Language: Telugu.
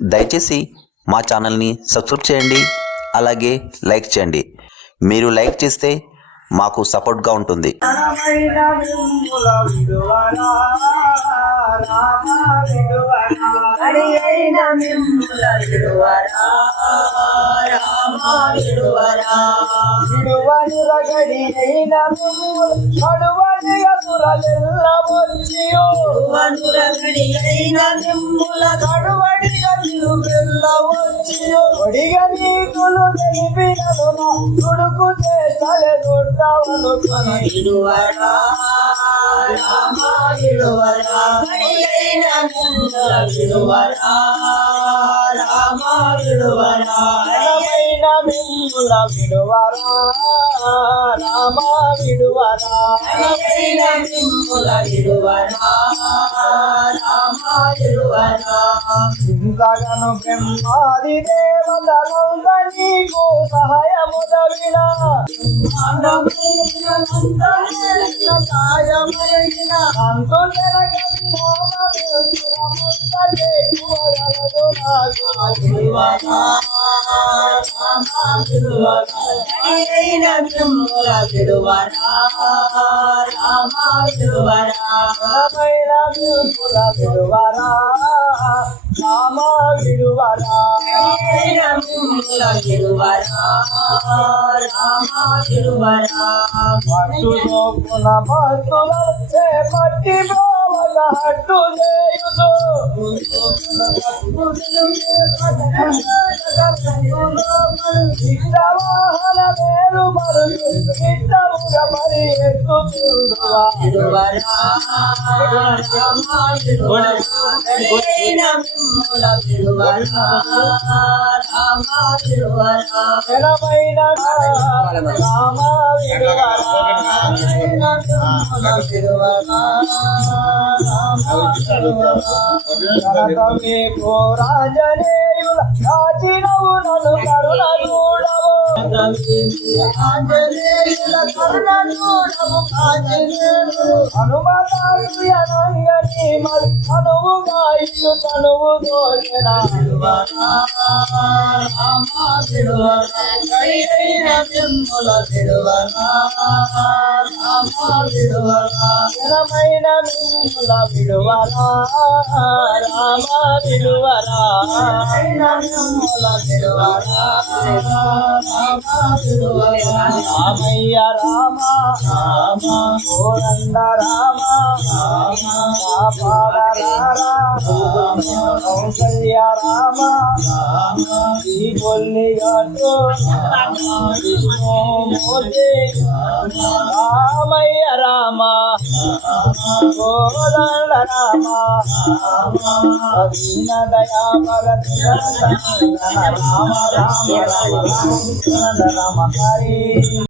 దయచేసి మా ఛానల్ని సబ్స్క్రైబ్ చేయండి, అలాగే లైక్ చేయండి. మీరు లైక్ చేస్తే మాకు సపోర్ట్గా ఉంటుంది. కొడుకు చేస్తాలే దొడ్డవను విడువరా రామ విడువరా విడువరా రామ విడువరా మిమ్ముల విడువరా రామ విడువరా మిమ్ముల విడువరా రామ విడువరా ఇంతగను బ్రహ్మాది దేవతలంత నీకు సహాయముదవిన సాయమైన పట్టి హట్టు చేయుతో ఇష్టవాహన మేలు మరుగు ఇష్టముగా మరి ఎత్తుతుందువా ఘనమైన రామ కరతమే పోరాజనేయుల కాచినవు నన్ను కరుణ చూడవు ఆంజనేయుల కరుణ చూడవు హనుమతాని మరి అనువుగా ఇల్లు తనువు దోచనా ఘనమైన మిమ్ముల విడువరా రామ విడువరా రామయ్య రామ కోరంద రామ కౌసల్య రామ ఈ కొల్లి గట్టు విష్ణుమూర్తి రామయ్య రామ కోదండ రామ దీన దయా భగత్ రామ రామ రామ రామ హరి